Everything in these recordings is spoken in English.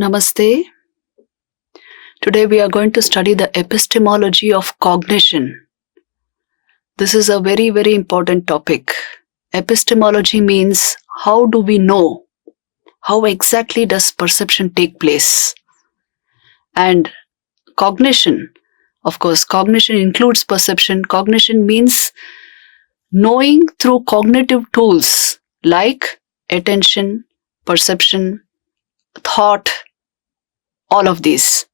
Namaste. Today we are going to study the epistemology of cognition. This is a very, very important topic. Epistemology means how do we know? How exactly does perception take place? And cognition, of course, cognition includes perception. Cognition means knowing through cognitive tools like attention, perception, thought, all of these.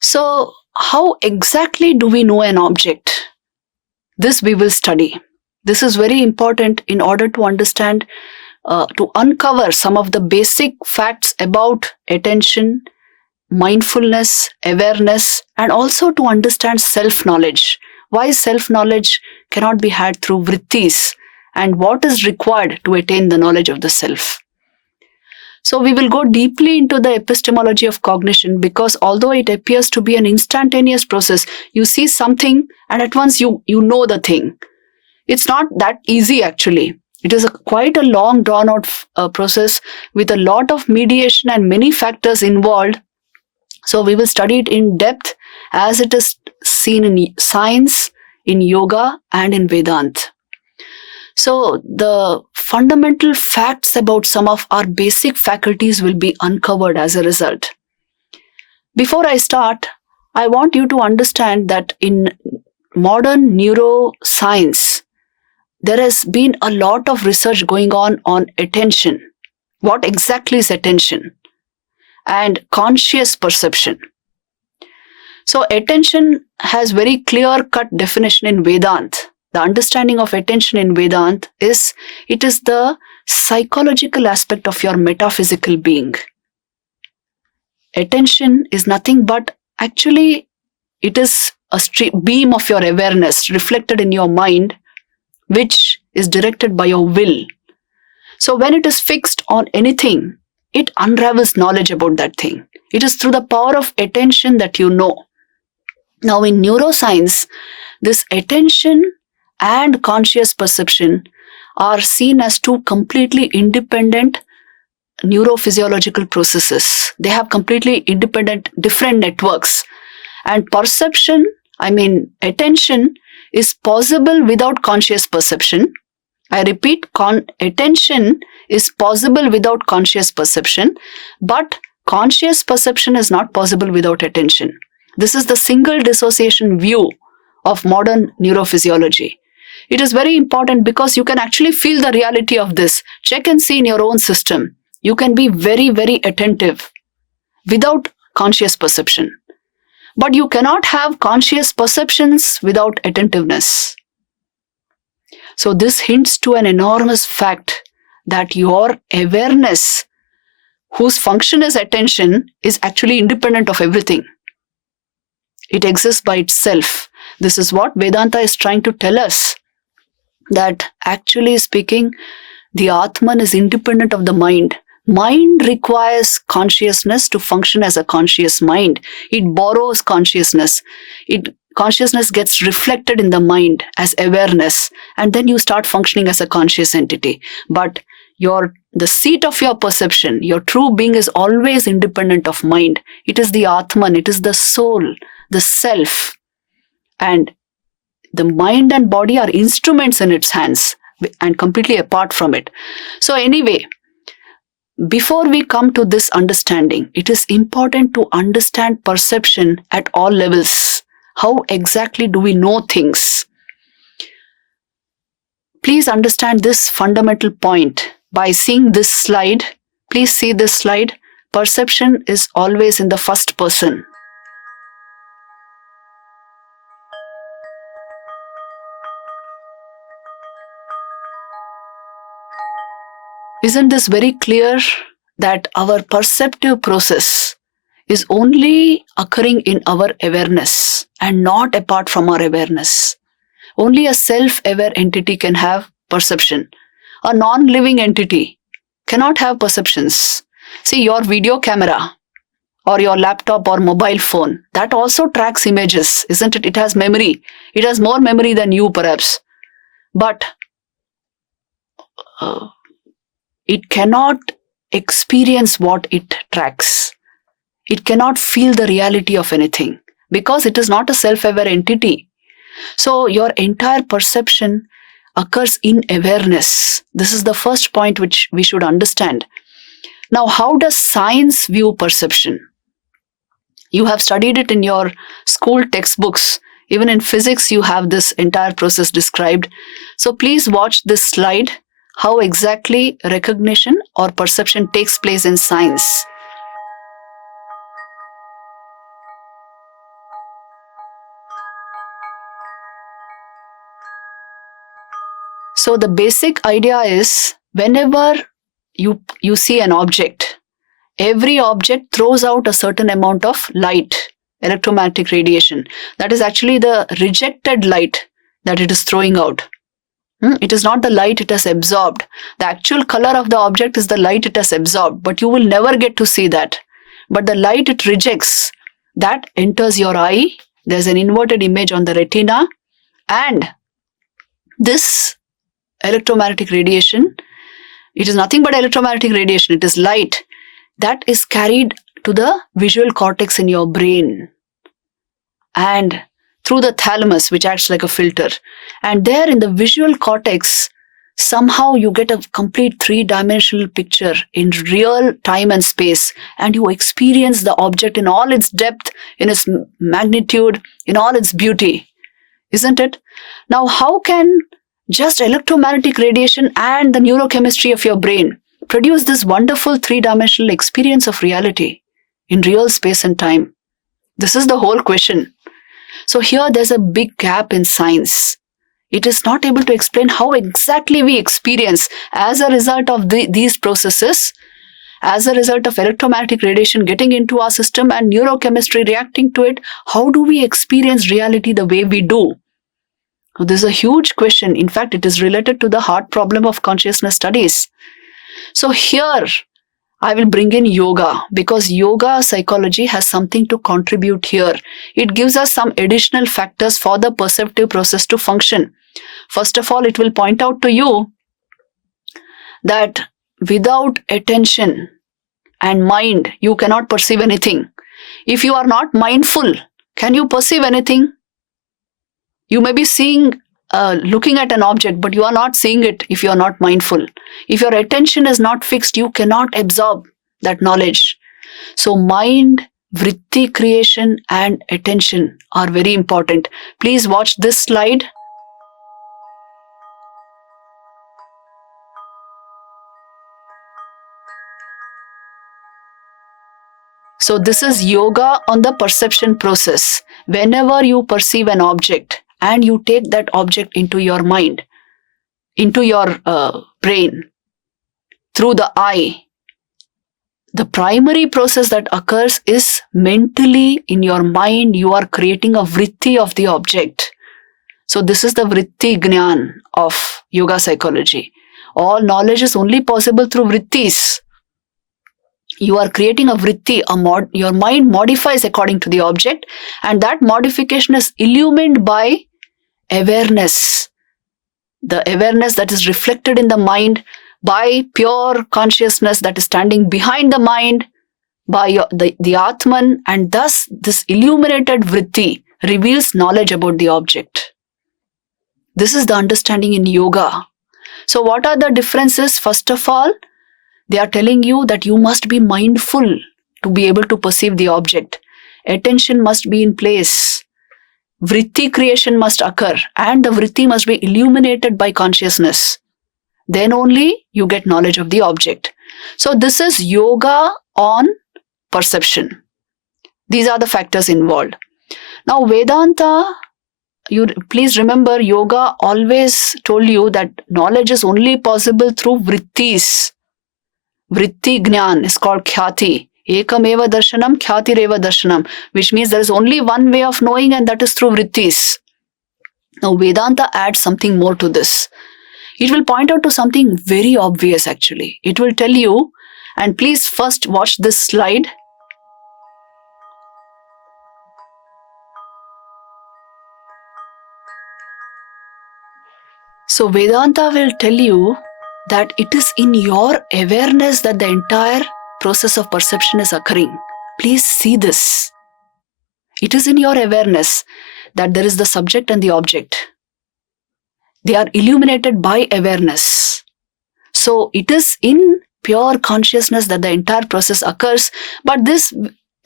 So, how exactly do we know an object? This we will study. This is very important in order to understand, to uncover some of the basic facts about attention, mindfulness, awareness, and also to understand self-knowledge. Why self-knowledge cannot be had through vrittis and what is required to attain the knowledge of the self. So we will go deeply into the epistemology of cognition because although it appears to be an instantaneous process, you see something and at once you know the thing. It's not that easy actually. It is quite a long drawn out process with a lot of mediation and many factors involved. So we will study it in depth as it is seen in science, in yoga and in Vedanta. So the fundamental facts about some of our basic faculties will be uncovered as a result. Before I start, I want you to understand that in modern neuroscience, there has been a lot of research going on attention. What exactly is attention? And conscious perception. So attention has very clear-cut definition in Vedanta. The understanding of attention in Vedanta is it is the psychological aspect of your metaphysical being. Attention is nothing but actually it is a beam of your awareness reflected in your mind which is directed by your will. So when it is fixed on anything, it unravels knowledge about that thing. It is through the power of attention that you know. Now in neuroscience, this attention and conscious perception are seen as two completely independent neurophysiological processes. They have completely independent, different networks. And perception, attention is possible without conscious perception. I repeat, attention is possible without conscious perception, but conscious perception is not possible without attention. This is the single dissociation view of modern neurophysiology. It is very important because you can actually feel the reality of this. Check and see in your own system. You can be very, very attentive without conscious perception. But you cannot have conscious perceptions without attentiveness. So this hints to an enormous fact that your awareness, whose function is attention, is actually independent of everything. It exists by itself. This is what Vedanta is trying to tell us. That actually speaking, the Atman is independent of the mind. Mind requires consciousness to function as a conscious mind. It borrows consciousness. Consciousness gets reflected in the mind as awareness, and then you start functioning as a conscious entity. But the seat of your perception, your true being is always independent of mind. It is the Atman, it is the soul, the self. And the mind and body are instruments in its hands and completely apart from it. So anyway, before we come to this understanding, it is important to understand perception at all levels. How exactly do we know things? Please understand this fundamental point by seeing this slide. Please see this slide. Perception is always in the first person. Isn't this very clear that our perceptive process is only occurring in our awareness and not apart from our awareness? Only a self-aware entity can have perception. A non-living entity cannot have perceptions. See, your video camera or your laptop or mobile phone, that also tracks images, isn't it? It has memory. It has more memory than you perhaps. But it cannot experience what it tracks. it cannot feel the reality of anything because it is not a self-aware entity. So your entire perception occurs in awareness. This is the first point which we should understand. Now, how does science view perception? You have studied it in your school textbooks. Even in physics, you have this entire process described. So please watch this slide, how exactly recognition or perception takes place in science. So the basic idea is, whenever you see an object, every object throws out a certain amount of light, electromagnetic radiation. That is actually the rejected light that it is throwing out. It is not the light it has absorbed. The actual color of the object is the light it has absorbed, but you will never get to see that. But the light it rejects, that enters your eye. There's an inverted image on the retina, and this electromagnetic radiation, it is nothing but electromagnetic radiation. It is light that is carried to the visual cortex in your brain and through the thalamus, which acts like a filter. And there in the visual cortex, somehow you get a complete three-dimensional picture in real time and space, and you experience the object in all its depth, in its magnitude, in all its beauty. Isn't it? Now, how can just electromagnetic radiation and the neurochemistry of your brain produce this wonderful three-dimensional experience of reality in real space and time? This is the whole question. So here there's a big gap in science. It is not able to explain how exactly we experience as a result of these processes, as a result of electromagnetic radiation getting into our system and neurochemistry reacting to it. How do we experience reality the way we do? So this is a huge question. In fact, it is related to the hard problem of consciousness studies. So here, I will bring in yoga, because yoga psychology has something to contribute here. It gives us some additional factors for the perceptive process to function. First of all, it will point out to you that without attention and mind, you cannot perceive anything. If you are not mindful, can you perceive anything? You may be looking at an object, but you are not seeing it if you are not mindful. If your attention is not fixed, you cannot absorb that knowledge. So mind, vritti creation and attention are very important. Please watch this slide. So this is yoga on the perception process. Whenever you perceive an object and you take that object into your mind, into your brain, through the eye, the primary process that occurs is mentally in your mind, you are creating a vritti of the object. So this is the vritti jnana of yoga psychology. All knowledge is only possible through vrittis. You are creating a vritti, your mind modifies according to the object, and that modification is illumined by awareness. The awareness that is reflected in the mind by pure consciousness that is standing behind the mind, by the Atman, and thus this illuminated vritti reveals knowledge about the object. This is the understanding in yoga. So what are the differences? First of all, they are telling you that you must be mindful to be able to perceive the object. Attention must be in place. Vritti creation must occur, and the vritti must be illuminated by consciousness. Then only you get knowledge of the object. So this is yoga on perception. These are the factors involved. Now Vedanta, please remember, yoga always told you that knowledge is only possible through vrittis. Vritti jnana is called khyati. Ekameva darshanam, khyati reva darshanam, which means there is only one way of knowing, and that is through vrittis. Now Vedanta adds something more to this. It will point out to something very obvious actually. It will tell you, and please first watch this slide. So Vedanta will tell you that it is in your awareness that the entire process of perception is occurring. Please see this. It is in your awareness that there is the subject and the object. They are illuminated by awareness. So it is in pure consciousness that the entire process occurs, but this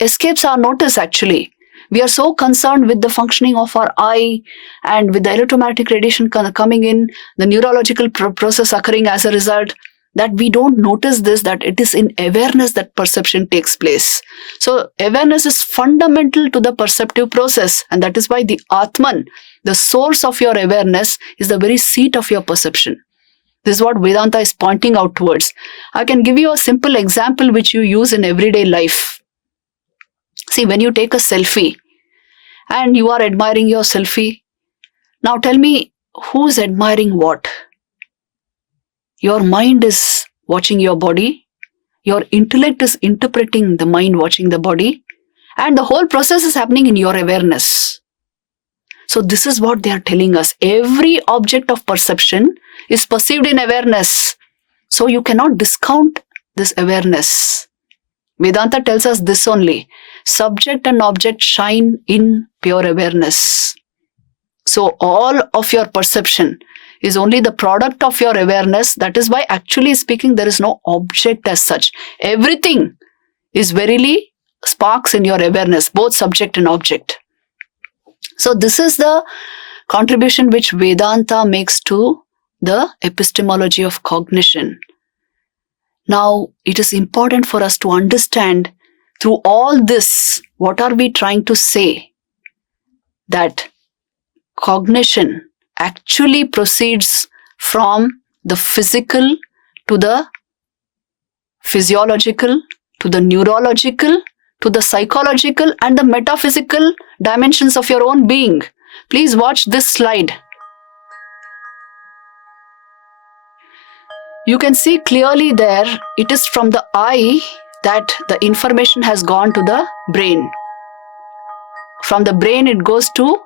escapes our notice actually. We are so concerned with the functioning of our eye and with the electromagnetic radiation coming in, the neurological process occurring as a result, that we don't notice this, that it is in awareness that perception takes place. So awareness is fundamental to the perceptive process, and that is why the Atman, the source of your awareness, is the very seat of your perception. This is what Vedanta is pointing out towards. I can give you a simple example which you use in everyday life. See, when you take a selfie and you are admiring your selfie, now tell me, who's admiring what? Your mind is watching your body, your intellect is interpreting the mind watching the body, and the whole process is happening in your awareness. So this is what they are telling us. Every object of perception is perceived in awareness. So you cannot discount this awareness. Vedanta tells us this only. Subject and object shine in pure awareness. So all of your perception is only the product of your awareness. That is why, actually speaking, there is no object as such. Everything is verily sparks in your awareness, both subject and object. So this is the contribution which Vedanta makes to the epistemology of cognition. Now, it is important for us to understand through all this, what are we trying to say? That cognition actually proceeds from the physical to the physiological, to the neurological, to the psychological and the metaphysical dimensions of your own being. Please watch this slide. You can see clearly there, it is from the eye that the information has gone to the brain. From the brain it goes to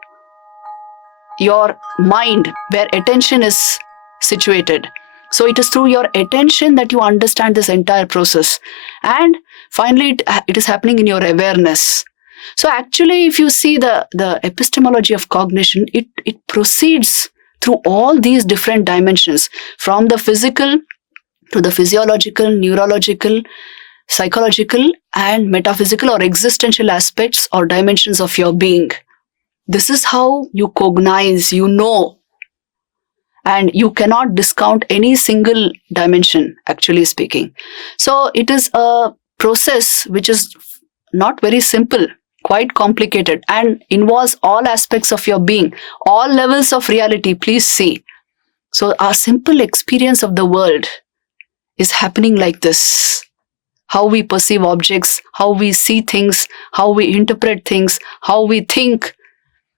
your mind, where attention is situated. So it is through your attention that you understand this entire process. And finally, it is happening in your awareness. So actually, if you see the epistemology of cognition, it proceeds through all these different dimensions, from the physical to the physiological, neurological, psychological, and metaphysical or existential aspects or dimensions of your being. This is how you cognize, you know. And you cannot discount any single dimension, actually speaking. So it is a process which is not very simple, quite complicated, and involves all aspects of your being, all levels of reality. Please see. So our simple experience of the world is happening like this. How we perceive objects, how we see things, how we interpret things, how we think,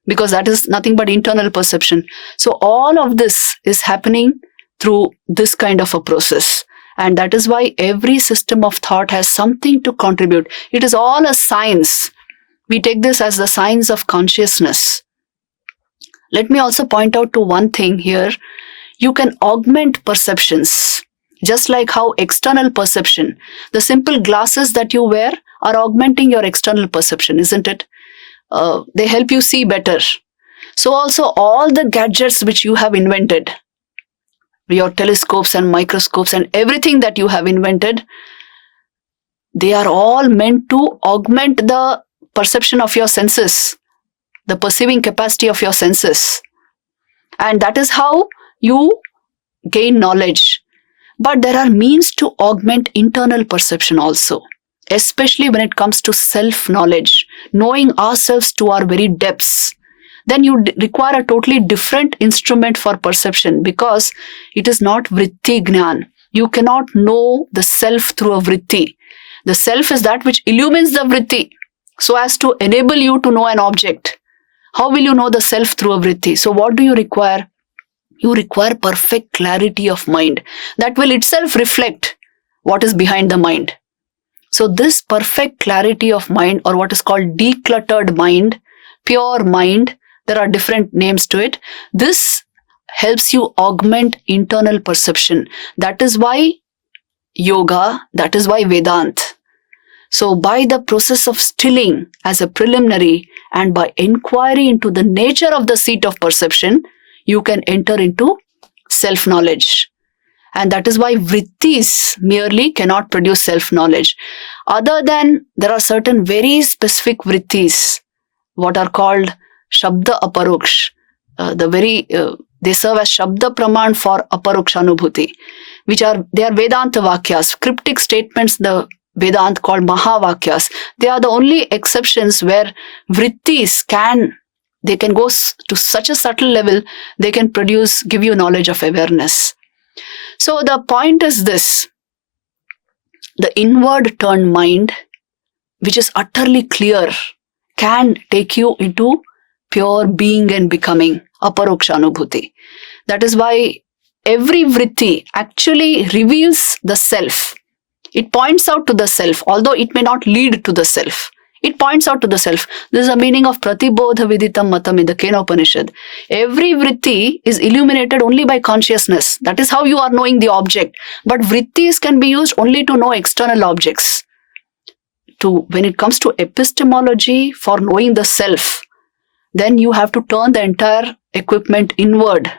because that is nothing but internal perception. So all of this is happening through this kind of a process. And that is why every system of thought has something to contribute. It is all a science. We take this as the science of consciousness. Let me also point out to one thing here. You can augment perceptions, just like how external perception, the simple glasses that you wear are augmenting your external perception, isn't it? They help you see better. So also all the gadgets which you have invented, your telescopes and microscopes and everything that you have invented, they are all meant to augment the perception of your senses, the perceiving capacity of your senses. And that is how you gain knowledge. But there are means to augment internal perception also, especially when it comes to self-knowledge, knowing ourselves to our very depths. Then you require a totally different instrument for perception, because it is not vritti gnan. You cannot know the self through a vritti. The self is that which illumines the vritti so as to enable you to know an object. How will you know the self through a vritti? So what do you require? You require perfect clarity of mind that will itself reflect what is behind the mind. So this perfect clarity of mind, or what is called decluttered mind, pure mind, there are different names to it. This helps you augment internal perception. That is why yoga, that is why Vedanta. So by the process of stilling as a preliminary and by inquiry into the nature of the seat of perception, you can enter into self-knowledge. And that is why vrittis merely cannot produce self-knowledge. Other than there are certain very specific vrittis, what are called Shabda Aparoksh. They serve as Shabda Praman for Aparokshanubhuti, they are Vedanta Vakyas, cryptic statements the Vedanta called Mahavakyas. They are the only exceptions where vrittis can go to such a subtle level, they can give you knowledge of awareness. So the point is this: the inward turned mind, which is utterly clear, can take you into pure being and becoming, aparokshanubhuti. That is why every vritti actually reveals the self. It points out to the self, although it may not lead to the self. It points out to the self. This is the meaning of pratibodha viditam matam in the Kenopanishad. Every vritti is illuminated only by consciousness. That is how you are knowing the object. But vrittis can be used only to know external objects. When it comes to epistemology for knowing the self, then you have to turn the entire equipment inward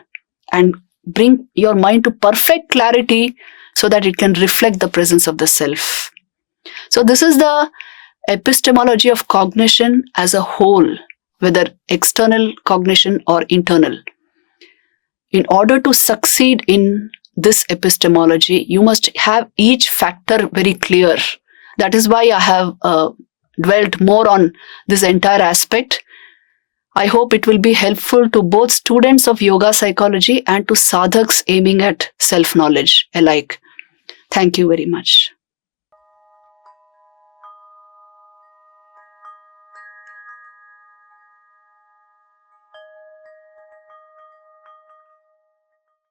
and bring your mind to perfect clarity so that it can reflect the presence of the self. So this is the epistemology of cognition as a whole, whether external cognition or internal. In order to succeed in this epistemology, you must have each factor very clear. That is why I have dwelt more on this entire aspect. I hope it will be helpful to both students of yoga psychology and to sadhaks aiming at self-knowledge alike. Thank you very much.